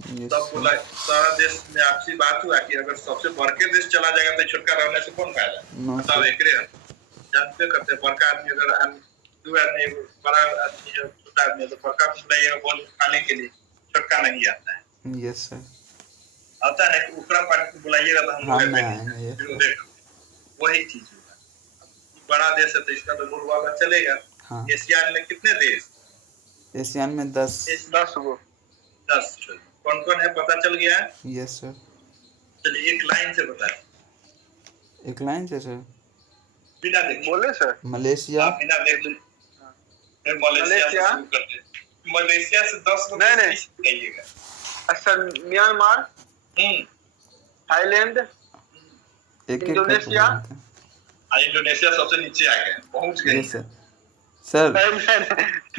तब बोला सारा देश में आपसी बात हुआ कि अगर सबसे बड़ के देश चला जाएगा तो छोटका रहने से कौन फायदा? बताओ एकरे जानते करते बड़का आदमी अगर दो आदमी बड़ा आदमी है छोटा आदमी तो बड़का बुलाइएगा बोल खाने के लिए, छोटका नहीं आता है। Yes sir. आता है ना ऊपरा पार्टी को बुलाइएगा तो हम लोग देखो वही चीज होगा। बड़ा देश है तो इसका तो बोल वाला चलेगा। हाँ। एशियान में कितने देश? एशियान में 10 गो। 10 कौन कौन है पता चल गया? Yes sir. चलिए एक लाइन से बता। एक लाइन से सर? बिना देखे बोले सर। मलेशिया। बिना देखे मलेशिया शुरू करते। मलेशिया से 10 नहीं कहिएगा। अच्छा म्यांमार, थाईलैंड, इंडोनेशिया। इंडोनेशिया सबसे नीचे आ गए, पहुंच गए।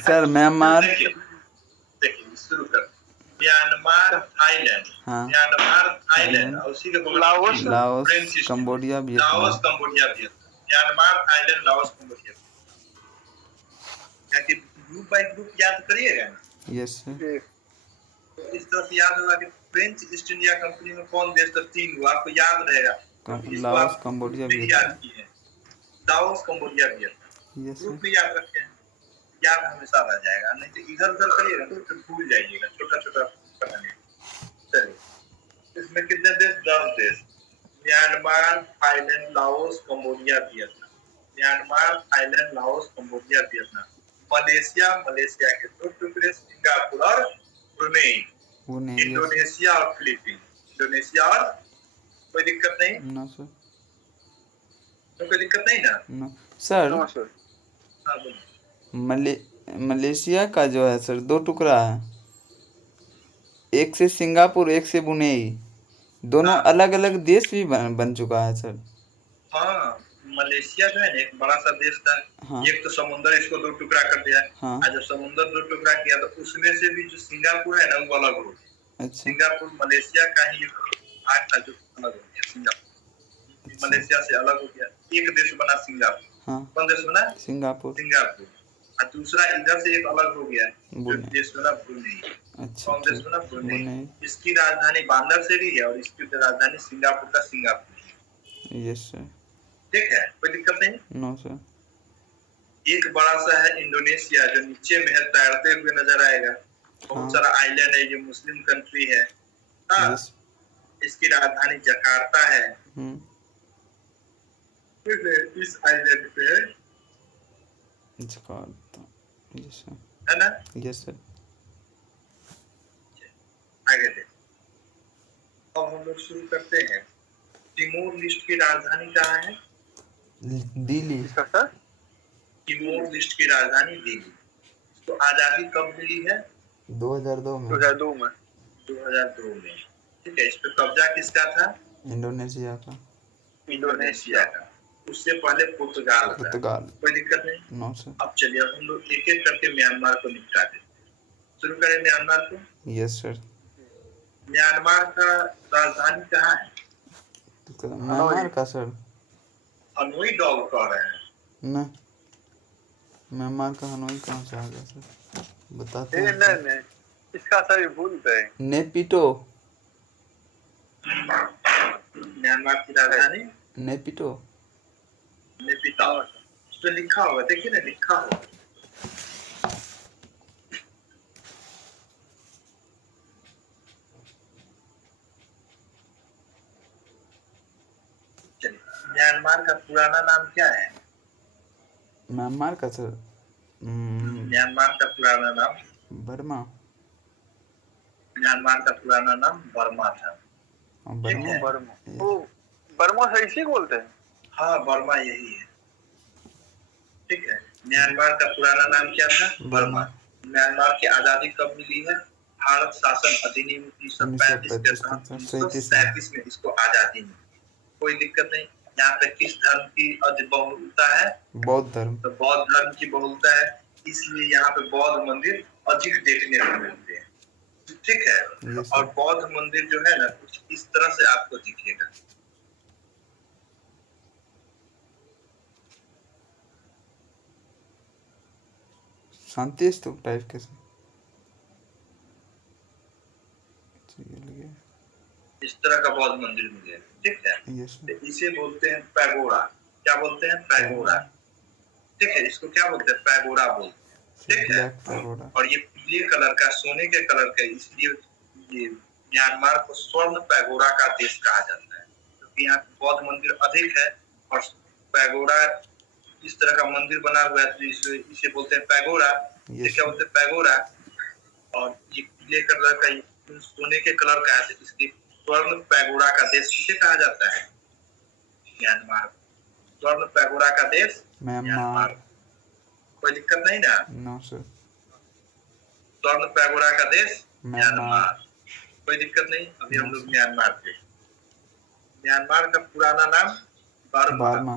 Sir Myanmar. देखिए शुरू कर। म्यांमार, थाईलैंड, म्यांमार, थाईलैंड और उसी के बगल Laos, Cambodia, Vietnam. Myanmar, Thailand, Laos, Cambodia. क्या कि ग्रुप बाय ग्रुप याद करिएगा ना? Yes sir. तो इस तरह से याद होगा कि फ्रेंच ईस्ट इंडिया कंपनी में कौन देश था? 3 हुआ, आपको याद रहेगा। Laos, Cambodia, Vietnam. Laos, Cambodia, Vietnam group में याद रखें, याद हमेशा रह जाएगा। नहीं तो इधर उधर करिएगा तो भूल जाइएगा, छोटा छोटा बनाने। चलिए इसमें कितने देश? 10 देश। Myanmar, Thailand, Laos, Cambodia, Vietnam. Myanmar, Thailand, Laos, Cambodia, Vietnam. Malaysia के 2 टुकड़े, सिंगापुर और ब्रुनेई। इंडोनेशिया और फिलीपीन। इंडोनेशिया और कोई दिक्कत नहीं ना सर? तो कोई दिक्कत नहीं ना? ना सर। मलेशिया का जो है सर 2 टुकड़ा है, एक से सिंगापुर, एक से ब्रुनेई। दोनों अलग अलग देश भी बन चुका है सर। हाँ मलेशिया जो है ना एक बड़ा सा देश था। हाँ। एक तो समुद्र इसको 2 टुकड़ा कर दिया। हाँ। जब समुद्र 2 टुकड़ा किया तो उसमें से भी जो सिंगापुर है ना वो अलग हो गया। अच्छा। सिंगापुर मलेशिया का ही भाग था जो अलग हो गया। सिंगापुर अच्छा। मलेशिया से अलग हो गया, एक देश बना सिंगापुर। हाँ। कौन देश बना? सिंगापुर। और दूसरा इधर से एक अलग हो गया जो देश बना ब्रुनेई। अच्छा। कौन देश बना? ब्रुनेई। इसकी राजधानी बांदर से भी है और इसकी राजधानी सिंगापुर का सिंगापुर। Yes sir. ठीक है, कोई दिक्कत नहीं? No sir. एक बड़ा सा है इंडोनेशिया जो नीचे में है, तैरते हुए नजर आएगा। बहुत सारा आइलैंड है, ये मुस्लिम कंट्री है। हाँ। इसकी राजधानी जकार्ता है। इस आइलैंड पे जकार्ता। Yes sir. है ना? Yes sir. आगे देखो, अब हम लोग शुरू करते हैं। तिमोर लिस्ट की राजधानी कहाँ है? दिल्ली। सर तिमोर लिस्ट की राजधानी दिल्ली। तो आजादी कब मिली है? 2002 में 2002 में 2002 में। ठीक है, इस पे कब्जा किसका था? इंडोनेशिया का। इंडोनेशिया का। उससे पहले पुर्तगाल का। पुर्तगाल। कोई दिक्कत नहीं। No sir. अब चलिए हम लोग एक एक करके म्यांमार को निपटा देते हैं। शुरू करें म्यांमार को। Yes sir. म्यांमार का राजधानी कहाँ है? म्यांमार का सर हनोई डॉग कह रहे हैं। न म्यांमार का हनोई कहाँ से आ गया सर, बताते नहीं हैं। नहीं इसका सही भूलते हैं। नेपिटो। म्यांमार की राजधानी नेपिटो। नेपिटाव। उस पे लिखा होगा, देखिए ना, लिखा होगा। म्यांमार का पुराना नाम क्या है? म्यांमार का सर म्यांमार का पुराना नाम बर्मा। म्यांमार का पुराना नाम बर्मा था। बर्मा। है? बर्मा। ओ बर्मा से इसी बोलते हैं। हाँ, बर्मा यही है। ठीक है, म्यांमार का पुराना नाम क्या था? बर्मा। म्यांमार की आजादी कब मिली है? भारत शासन अधिनियम 1935 के तहत 1937 में इसको आजादी मिली। कोई दिक्कत नहीं। यहाँ पे किस धर्म की बहुलता है? बौद्ध धर्म। तो बौद्ध धर्म की बहुलता है, इसलिए यहाँ पे बौद्ध मंदिर अधिक देखने को मिलते हैं। ठीक है, और बौद्ध मंदिर जो है ना, कुछ इस तरह से आपको दिखेगा। शांति स्तूप टाइप के सर। इस तरह का बौद्ध मंदिर मिलेगा। ठीक है, तो इसे बोलते हैं पैगोडा। क्या बोलते हैं? पैगोडा। ठीक है, इसको क्या बोलते हैं? पैगोडा बोलते हैं। ठीक है, और ये पीले कलर का, सोने के कलर का, इसलिए ये म्यांमार को स्वर्ण पैगोडा का देश कहा जाता है, क्योंकि यहाँ बौद्ध मंदिर अधिक है और पैगोडा इस तरह का मंदिर बना हुआ है, तो इसे बोलते हैं पैगोडा। क्या बोलते हैं? पैगोडा। और ये पीले कलर का, सोने के कलर का है, तो इसलिए स्वर्ण पैगोडा का देश किसे कहा जाता है? म्यांमार। स्वर्ण पैगोडा का देश म्यांमार। कोई दिक्कत नहीं ना? No sir. स्वर्ण पैगोडा का देश म्यांमार। कोई दिक्कत नहीं। अभी हम लोग म्यांमार पे। म्यांमार का पुराना नाम बर्मा।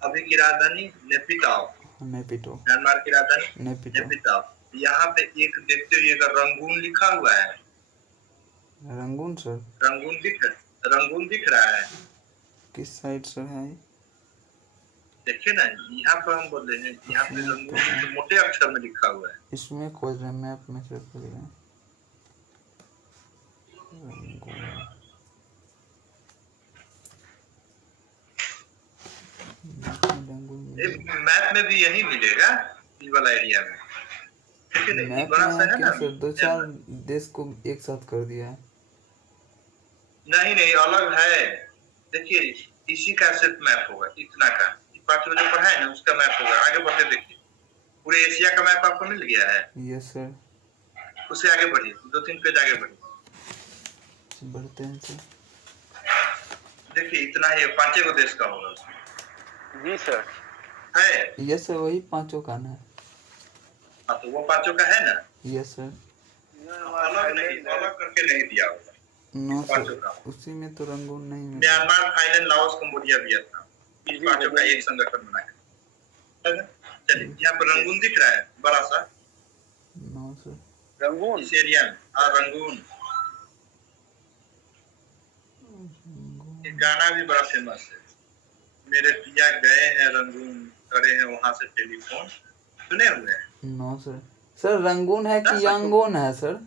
अभी की राजधानी नेपिटाव। नेपिटो। म्यांमार की राजधानी नेपिटाव। यहाँ पे एक देखते हुए रंगून लिखा हुआ है। Rangoon sir. रंगून दिख रहा है। किस साइड सर है? देखिए ना, यहाँ पर हम बोल रहे हैं, यहाँ पे रंगून तो मोटे अक्षर में लिखा हुआ है। इसमें खोज रहे हैं, मैप में से खोज रहे हैं। मैप में भी यही मिलेगा, ये वाला एरिया में। मैप में क्या सर, 2-4 देश को एक साथ कर दिया है। नहीं, अलग है। देखिए, इसी का सिर्फ मैप होगा, इतना का 5 बजे पढ़ा है ना, उसका मैप होगा। आगे बढ़ते देखिए, पूरे एशिया का मैप आपको मिल गया है। Yes sir. उससे आगे बढ़िए, 2-3 पेज आगे बढ़िए। बढ़ते हैं सर। देखिए, इतना ही 5 गो देश का होगा उसमें। जी सर। है? यस सर, वही 5 का ना है। हाँ, तो वो 5 का है ना? Yes sir. अलग करके नहीं दिया होगा। नो सर, उसी में तो रंगून नहीं है। Myanmar, Thailand, Laos, Cambodia, Vietnam, इन 5 का एक संगठन बनाया। चलिए, यहाँ पर रंगून दिख रहा है बड़ा सा। No sir. रंगून इस एरिया में। हाँ, रंगून। गाना भी बड़ा फेमस है। मेरे पिया गए हैं रंगून, करे हैं वहां से टेलीफोन। सुने हुए हैं? No sir. सर रंगून है कि यांगोन है सर?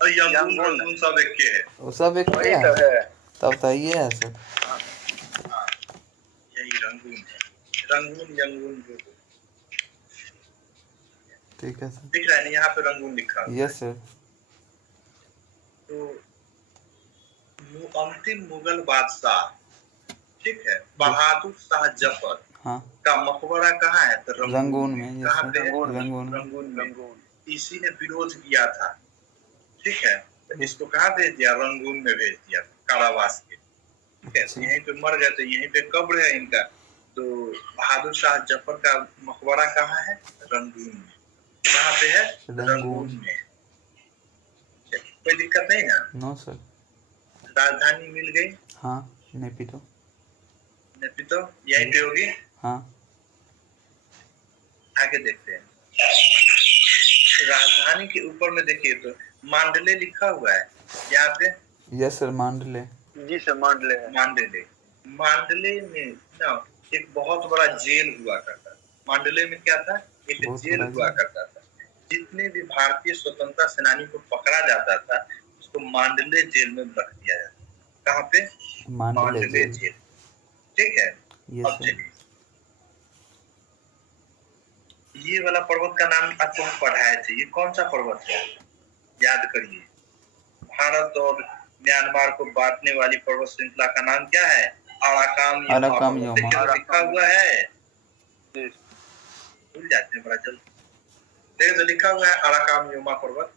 यांगून रंगून सब एक के है। वो सब एक के है? तब तो ये है सर। हाँ, यही रंगून है। रंगून, यांगून जो ठीक है सर। दिख रहा है, यहाँ पे रंगून लिखा है। Yes sir. तो अंतिम मुगल बादशाह, ठीक है, बहादुर शाह जफर का मकबरा कहाँ है? तो रंगून में। कहाँ पे है? रंगून में। इसी ने विरोध किया था। ठीक है, तो इसको कहाँ भेज दिया? रंगून में भेज दिया, कारावास के। ठीक है, यहीं पे मर गए, तो यहीं पे कब्र है इनका। तो बहादुर शाह जफर का मकबरा कहाँ है? रंगून में। कहाँ पे है? रंगून में। कोई दिक्कत नहीं ना? No sir. राजधानी मिल गई? हाँ, नेपितो। नेपितो यहीं पे होगी? हाँ। आगे देखते हैं। राजधानी के ऊपर में देखिए तो मांडले लिखा हुआ है यहाँ पे। यस सर, मांडले। जी सर, मांडले है। मांडले, मांडले में ना एक बहुत बड़ा जेल हुआ करता था। मांडले में क्या था? एक जेल हुआ करता था। जितने भी भारतीय स्वतंत्रता सेनानी को पकड़ा जाता था उसको मांडले जेल में रख दिया जाता। कहाँ पे? मांडले जेल। ठीक है। अब चलिए, ये वाला पर्वत का नाम आपको हम पढ़ाए थे, ये कौन सा पर्वत है? याद करिए। भारत और म्यांमार को बांटने वाली पर्वत श्रृंखला का नाम क्या है? अराकाम योमा। लिखा हुआ है, भूल जाते हैं बड़ा जल्द। देखिए तो लिखा हुआ है अराकाम योमा पर्वत।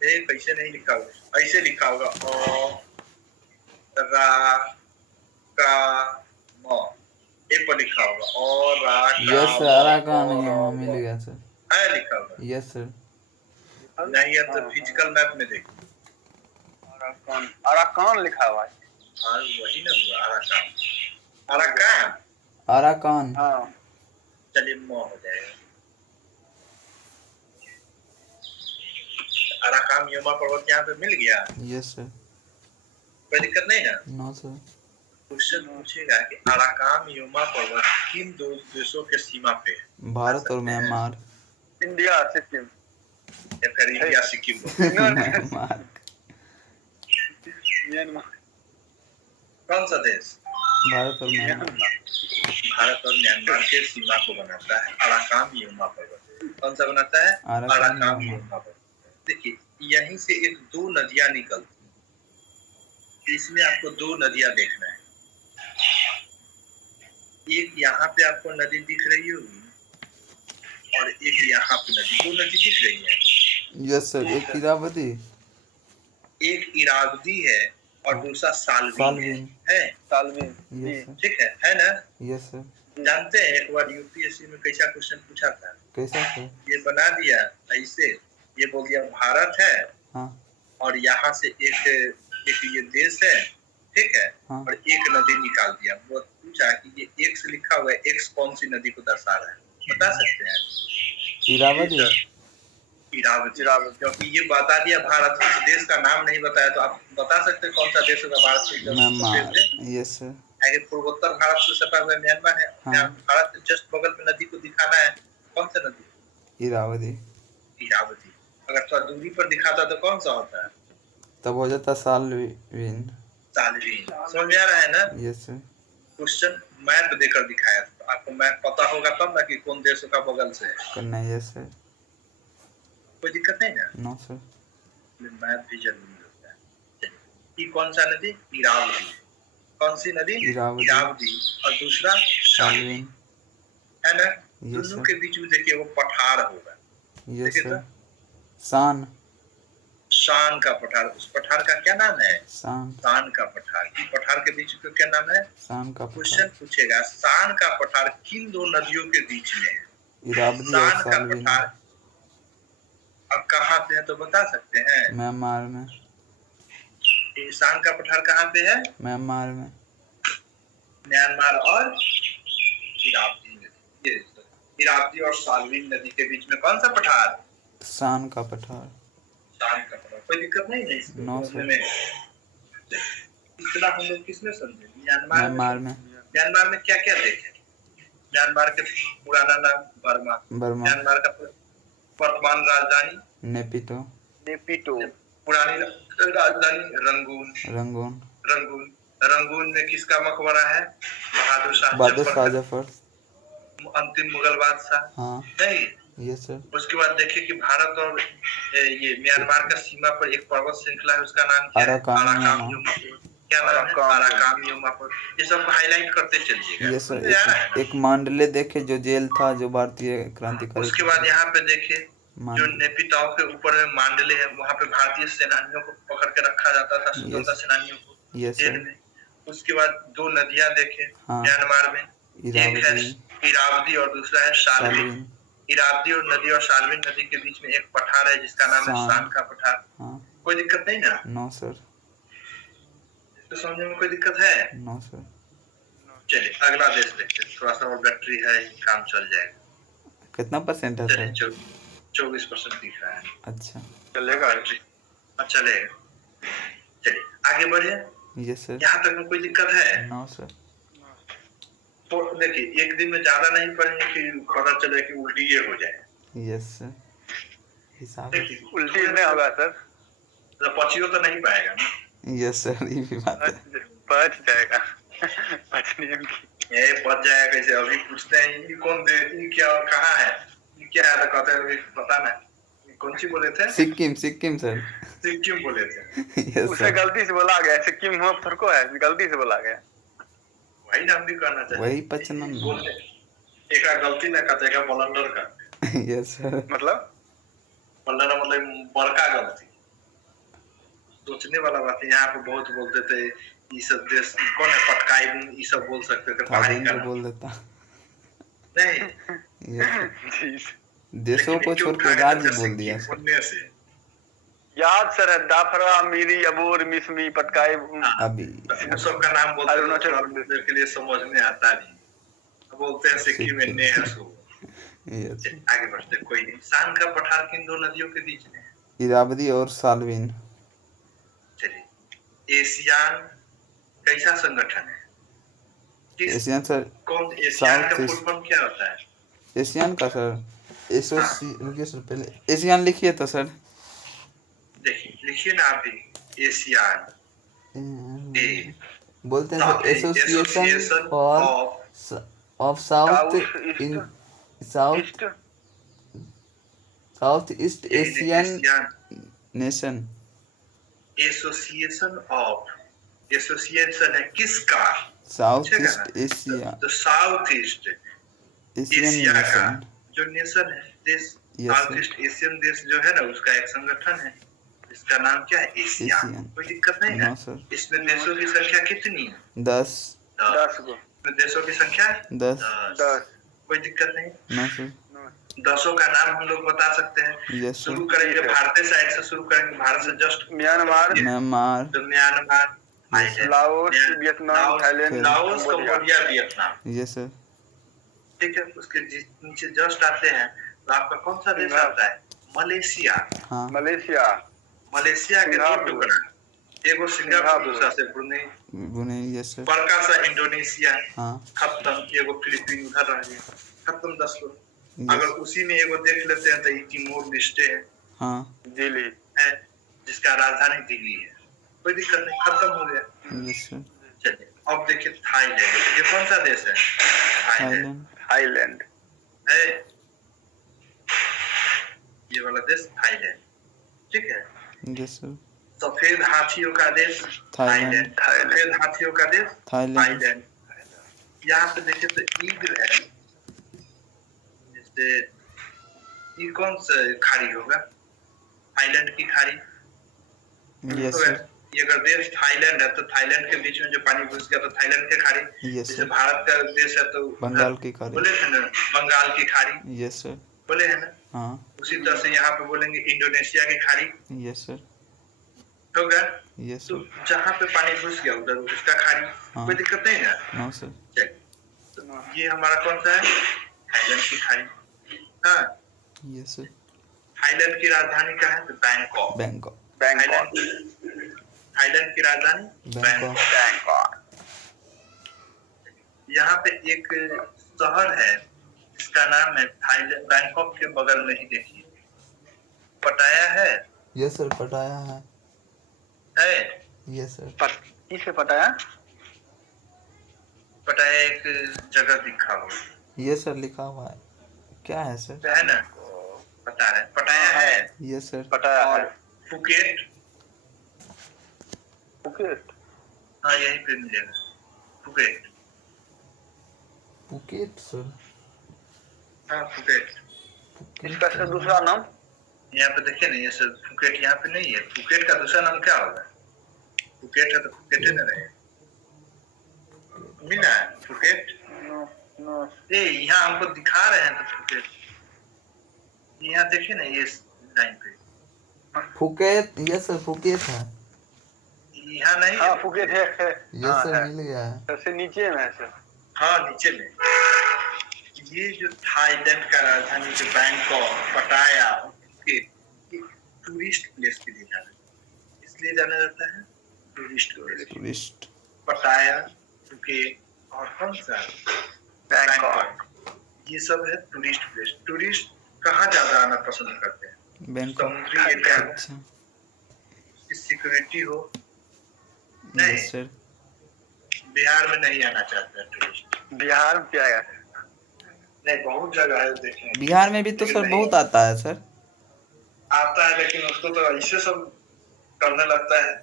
कैसे नहीं लिखा हुआ? ऐसे लिखा होगा ए पर लिखा होगा और यस सर, अराकान योमा मिल गया सर। है लिखा होगा? Yes sir. नहीं है तो फिजिकल मैप में देखिए, अराकान लिखा हुआ है। हाँ वही ना हुआ, अराकान। Arakan, Arakan. हाँ, चलिए मो हो जाएगा। अराकान योमा पर्वत यहाँ पे मिल गया। Yes sir. कोई दिक्कत नहीं ना? No sir. क्वेश्चन पूछेगा कि अराकान योमा पर्वत किन दो देशों के सीमा पे है? भारत और म्यांमार। इंडिया सिक्किम। या फिर इंडिया सिक्किम? म्यांमार। कौन सा देश? भारत और म्यांमार। भारत और म्यांमार के सीमा को बनाता है अराकान योमा पर्वत। कौन सा बनाता है? अराकान योमा पर्वत। देखिए यहीं से एक दो नदियां निकलती, इसमें आपको दो नदियां देखना है। एक यहाँ पे आपको नदी दिख रही होगी और एक यहाँ पे नदी, दो नदी दिख रही है। यस सर, एक इरावदी, एक इरावदी है और दूसरा साल्वीन है। Yes sir. ठीक है ना? Yes sir. जानते हैं एक बार यूपीएससी में कैसा क्वेश्चन पूछा था? कैसा सर? ये बना दिया ऐसे, ये बोल दिया भारत है। हाँ। और यहाँ से एक ये देश है, ठीक है। हाँ। और एक नदी निकाल दिया। वो पूछा कि ये एक्स लिखा हुआ है, एक्स कौन सी नदी को दर्शा रहा है? बता सकते हैं? इरावदी। क्योंकि ये बता दिया भारत, इस देश का नाम नहीं बताया, तो आप बता सकते हैं कौन सा देश होगा भारत से? म्यांमार। Yes sir. पूर्वोत्तर भारत से सटा हुआ म्यांमार है। हाँ। भारत के जस्ट बगल में नदी को दिखाना है, कौन सा नदी? इरावदी। अगर थोड़ा दूरी पर दिखाता तो कौन सा होता है? तब हो जाता साल्वीन। समझ में आ रहा है ना? Yes sir. क्वेश्चन मैप देकर दिखाया, तो आपको मैप पता होगा तब ना कि कौन देश का बगल से है करना। Yes sir. कोई दिक्कत नहीं ना? No sir. मैप भी जरूरी होता है। ये कौन सा नदी? इरावदी। कौन सी नदी? इरावदी। और दूसरा साल्वीन, है ना? दोनों के बीच में देखिए वो पठार होगा। Yes sir. शान का पठार, उस पठार का क्या नाम है? शान का पठार। इस पठार के बीच का क्या नाम है? शान का। क्वेश्चन पूछेगा शान का पठार किन दो नदियों के बीच में है? इरावदी और साल्वीन। का पठार अब कहाँ पे है तो बता सकते हैं? म्यांमार में। शान का पठार कहाँ पे है? म्यांमार में। म्यांमार और इरावदी नदी, इरावदी और साल्वीन नदी के बीच में कौन सा पठार? शान का पठार। कोई दिक्कत नहीं है इसमें? No sir. इतना हम लोग किसमें समझे? म्यांमार में। म्यांमार में क्या क्या देखे? म्यांमार के पुराना नाम बर्मा। म्यांमार का वर्तमान राजधानी नेपितो। पुरानी राजधानी रंगून में किसका मकबरा है? बहादुर शाह जफर, अंतिम मुगल बादशाह। हाँ। नहीं। Yes sir. उसके बाद देखिए कि भारत और ये म्यांमार का सीमा पर एक पर्वत श्रृंखला है, उसका नाम क्या है? अराकाम योमा। क्या नाम है? अराकाम योमा। ये सब हाईलाइट करते चलिएगा। Yes sir. एक मांडले देखे जो जेल था, जो भारतीय क्रांतिकारी। उसके बाद यहाँ पे देखिए जो नेपिताओ के ऊपर में मांडले है, वहाँ पे भारतीय सेनानियों को पकड़ के रखा जाता था, स्वतंत्रता सेनानियों को जेल में। उसके बाद 2 नदियां देखे हाँ। म्यांमार में, एक है इरावदी, इरावदी और दूसरा है शाल्विन। शाल्विन, इरावदी और नदी और शाल्विन नदी के बीच में एक पठार है जिसका नाम है शान। शान का पठार। हाँ। कोई दिक्कत नहीं ना? नो सर, इसको समझने में कोई दिक्कत है? No sir. चलिए अगला देश देखते हैं, थोड़ा सा और बैटरी है, काम चल जाएगा। कितना परसेंट है चलिए सर? 24% दिख रहा है। अच्छा, चलेगा। बैटरी चलेगा। चलिए आगे बढ़े। Yes sir. यहाँ तक में कोई दिक्कत है? No sir. तो देखिए एक दिन में ज्यादा नहीं पढ़ेंगे कि पता चले कि उल्टी ये हो जाए। यस सर, हिसाब। देखिए उल्टी नहीं होगा सर, तो पचियो तो नहीं पाएगा ना। यस सर, ये भी बात है। पच जाएगा। पचने की ये पच जाएगा कैसे? अभी पूछते हैं ये कौन दे, ये क्या कहाँ है, ये क्या है, तो कहते हैं अभी पता नहीं। कौन सी बोले थे? सिक्किम, सिक्किम सर। सिक्किम बोले थे। यस उसे सर, गलती से बोला गया, सिक्किम हो फिर को है, गलती से बोला गया। वही नाम भी करना चाहिए। वही पचनम ना। बोलते एक गलती ना कहते हैं बलंडर का। यस सर, मतलब बलंडर मतलब बड़का गलती। सोचने वाला बात है। यहाँ पे बहुत बोलते थे ये सब देश कौन है, पटकाई ये सब बोल सकते थे। पहाड़ी थाईलैंड का को नाम। बोल देता। नहीं यस सर, जी देशों को छोड़ के राज्य बोल दिया सर। बोलने से याद सर है, दाफरा, मीरी, अबूर, मिसमी, पटकाई। अभी वो सब का नाम बोलते हैं, थोड़ा देर के लिए समझ में आता नहीं। बोलते हैं सिक्किम में ने हसो। यस, आगे बढ़ते कोई नहीं। शान का पठार किन 2 नदियों के बीच में है? इरावदी और शाल्विन। चलिए एशियान कैसा संगठन है? एशियन सर, कौन एशियान का साउथ फुल फॉर्म क्या होता है? एशियन का सर, रुकिए सर, पहले एशियन लिखिए तो सर। देखिए लिखिए ना आप भी, एशियान बोलते हैं sir association of south in south south east Asian nation. Association है किसका? साउथ ईस्ट एशिया, तो साउथ ईस्ट एशियन एशिया का नेशन। जो नेशन है, देश, साउथ ईस्ट एशियन देश जो है ना, उसका एक संगठन है। इसका नाम क्या है? एशिया। एशियन। कोई दिक्कत नहीं है। No sir. इसमें देशों की संख्या कितनी है? 10 10 को। इसमें देशों की संख्या 10। 10। कोई दिक्कत नहीं। No sir. 10 का नाम हम लोग बता सकते हैं। Yes sir. शुरू करेंगे भारतीय साइड से, शुरू करेंगे भारत से जस्ट म्यांमार, तो Myanmar, Laos, Vietnam, Thailand, Laos, Cambodia, Vietnam. Yes sir. ठीक है। उसके नीचे जस्ट आते हैं तो आपका कौन सा देश आता है? मलेशिया। हाँ। मलेशिया। मलेशिया के 2 टुकड़ा, एगो सिंगापुर, दूसरा से ब्रुनेई। Yes sir. बड़का सा इंडोनेशिया। हाँ। खत्म। एगो फिलीपीन उधर रह गया, खत्म 10 को। यस। अगर उसी में एगो देख लेते हैं तो तिमोर लिस्टे है। हाँ। दिल्ली है जिसका राजधानी दिल्ली है। कोई दिक्कत नहीं, खत्म हो गया। Yes sir. चलिए अब देखिए थाईलैंड। ये कौन सा देश है? थाईलैंड थाईलैंड है। ये वाला देश थाईलैंड। ठीक है। Yes sir. सफेद हाथियों का देश थाईलैंड। सफेद हाथियों का देश थाईलैंड। थाईलैंड। यहाँ पे देखे तो ईद है, जैसे ये कौन सा खाड़ी होगा? थाईलैंड की खाड़ी। यस तो सर। ये अगर देश थाईलैंड है तो थाईलैंड के बीच में जो पानी घुस गया तो थाईलैंड की खाड़ी। यस जैसे सर। भारत का देश है तो बंगाल की खाड़ी। बोले थे ना बंगाल की खाड़ी, यस सर। बोले है ना। हाँ। उसी तरह से यहाँ पे बोलेंगे इंडोनेशिया की खाड़ी। Yes sir. होगा। यस तो सर। जहाँ पे पानी घुस गया उधर उसका खाड़ी। हाँ। कोई दिक्कत नहीं ना। No sir. चलिए तो ये हमारा कौन सा है? थाईलैंड की खाड़ी। हाँ। Yes sir. थाईलैंड की राजधानी क्या है? तो बैंकॉक। बैंकॉक। थाईलैंड की राजधानी बैंकॉक। यहाँ पे एक शहर है जिसका नाम है थाईलैंड, बैंकॉक के बगल में ही देखिए पटाया है। यस सर, पटाया है। Yes sir. किसे पटाया? पटाया एक जगह दिखा हो। यस सर, लिखा हुआ है। क्या है सर? है ना, बता रहे पटाया है। Yes sir. पटाया और है। फुकेट। फुकेट। हाँ यहीं पे मिलेगा फुकेट। Pocket sir. हाँ फुकेट। इसका सर दूसरा नाम? यहाँ पे देखिए ना, ये सर फुकेट यहाँ पे नहीं है। फुकेट का दूसरा नाम क्या होगा? फुकेट है तो फुकेट ही ना रहेगा। मिला है फुकेट? नो नो ए यहाँ हमको दिखा रहे हैं तो फुकेट, यहाँ देखिए ना ये लाइन पे, फुकेत, यस सर फुकेत है। यहाँ नहीं हाँ है। फुकेट है यस हाँ सर है मिल गया है। सबसे नीचे में है सर। हाँ नीचे में। ये जो थाईलैंड का राजधानी जो बैंकॉक, पटाया, फुकेत, ये टूरिस्ट प्लेस के लिए जाना, इसलिए जाना जाता है टूरिस्ट प्लेस। टूरिस्ट पटाया, फुकेत और कौन सा बैंकॉक। ये सब है टूरिस्ट प्लेस। टूरिस्ट कहाँ ज्यादा आना पसंद करते हैं? बैंकॉक। समुद्री एरिया में, अच्छा सिक्योरिटी हो। नहीं, यस सर। बिहार में नहीं आना चाहते हैं टूरिस्ट। बिहार में क्या है? नहीं, बहुत जगह है देखें। बिहार में भी तो सर बहुत आता है सर। आता है लेकिन उसको तो ऐसे सब करने लगता है,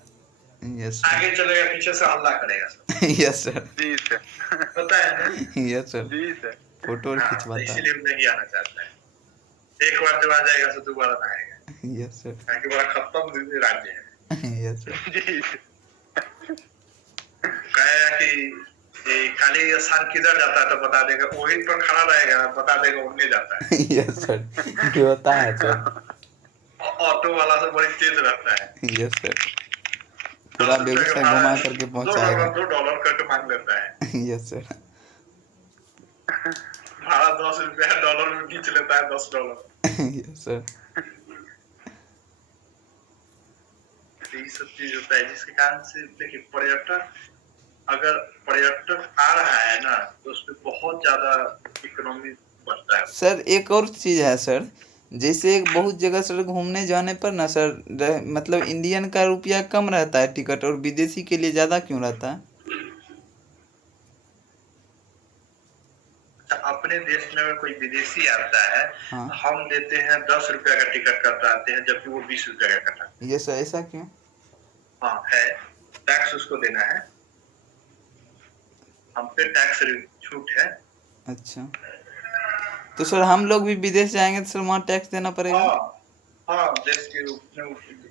यस आगे चलेगा पीछे से हल्ला करेगा सब। सर। Yes sir. जी सर पता है ना? Yes sir. जी सर। फोटो हाँ, खिंचवाता है। इसीलिए नहीं आना चाहता है। एक बार जब आ जाएगा तो दोबारा ना आएगा, यस सर। ताकि बड़ा खत्म राज्य है। Yes sir. जी सर। कहेगा कि ये काली स्थान किधर जाता है तो बता देगा, वहीं पर खड़ा रहेगा, बता देगा उड़ने जाता है। यस सर ये होता है सर। ऑटो वाला तो बड़ी तेज रहता है। यस सर पूरा बेगूसराय घुमा करके पहुंचाएगा। $2 करके मांग लेता है। Yes sir. भाड़ा $10 डॉलर में खींच लेता है, $10। Yes sir. यही सब चीज होता है जिसके कारण से देखिए पर्यटक, अगर पर्यटक आ रहा है ना तो उस पर बहुत ज्यादा इकोनॉमी बढ़ता है। सर एक और चीज़ है सर, जैसे बहुत जगह सर घूमने जाने पर ना सर मतलब इंडियन का रुपया कम रहता है टिकट, और विदेशी के लिए ज़्यादा क्यों रहता है? अपने देश में अगर कोई विदेशी आता है, हाँ। हम देते हैं ₹10 का टिकट कटाते हैं, जबकि वो ₹20 का कटाते ये सर ऐसा क्यों? हैं। हाँ है, टैक्स उसको देना है, हम पे टैक्स छूट है। अच्छा तो सर हम लोग भी विदेश जाएंगे तो सर वहाँ टैक्स देना पड़ेगा? हाँ हाँ, देश के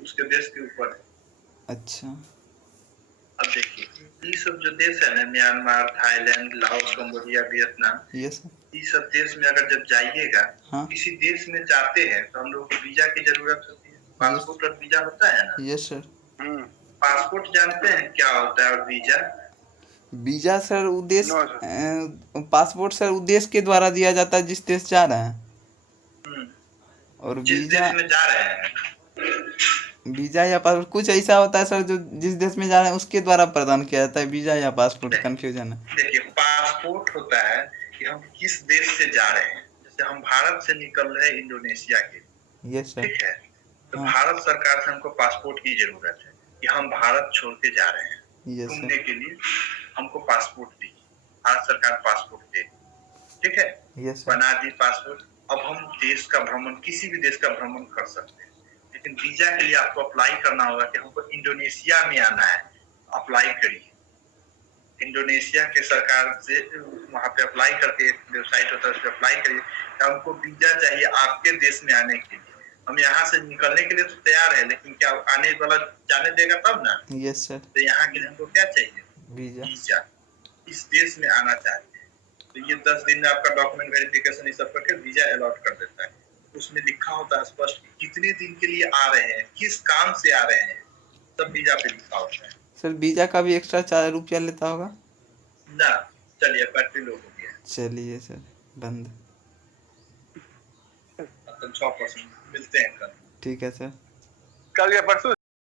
उसके देश के ऊपर है। अच्छा अब देखिए ये सब जो देश है ना, Myanmar, Thailand, Laos, Cambodia, Vietnam, ये सर। ये सब देश में अगर जब जाइएगा, हाँ। किसी देश में जाते हैं तो हम लोग को वीजा की जरूरत होती है। पासपोर्ट और वीजा होता है ना। Yes sir. पासपोर्ट जानते हैं क्या होता है और वीजा? वीजा सर उद्देश्य नो सर। पासपोर्ट सर उद्देश्य के द्वारा दिया जाता है जिस देश जा रहे हैं, हम्म, और जिस वीजा देश में जा रहे हैं। वीजा या पासपोर्ट कुछ ऐसा होता है सर जो जिस देश में जा रहे हैं उसके द्वारा प्रदान किया जाता है। वीजा या पासपोर्ट कंफ्यूजन है। देखिए पासपोर्ट होता है कि हम किस देश से जा रहे हैं। जैसे हम भारत से निकल रहे हैं इंडोनेशिया के लिए, यस सर। ठीक है, तो हाँ। भारत सरकार से हमको पासपोर्ट की जरूरत है कि हम भारत छोड़ के जा रहे हैं यस घूमने सर। के लिए, हमको पासपोर्ट दीजिए। भारत सरकार पासपोर्ट दे, ठीक है, यस सर। बना दी पासपोर्ट। अब हम देश का भ्रमण, किसी भी देश का भ्रमण कर सकते हैं, लेकिन वीजा के लिए आपको अप्लाई करना होगा कि हमको इंडोनेशिया में आना है। अप्लाई करिए इंडोनेशिया के सरकार से, वहाँ पे अप्लाई करके एक वेबसाइट होता है उस पर अप्लाई करिए कि हमको वीजा चाहिए आपके देश में आने के लिए। हम यहाँ से निकलने के लिए तो तैयार है, लेकिन क्या आने वाला जाने देगा तब ना। Yes sir. तो यहाँ के लिए हमको क्या चाहिए? वीजा। वीजा। इस देश में आना चाहते हैं तो ये 10 दिन में आपका डॉक्यूमेंट वेरिफिकेशन ये सब करके वीजा अलॉट कर देता है। उसमें लिखा होता है स्पष्ट कितने दिन के लिए आ रहे हैं, किस काम से आ रहे हैं, सब वीजा पे लिखा होता है। सर वीजा का भी एक्स्ट्रा 4 रुपया लेता होगा ना, चलिए 35 लोग हो गया, चलिए सर बंद। मतलब 6% मिलते हैं कल। ठीक है सर। कल या परसों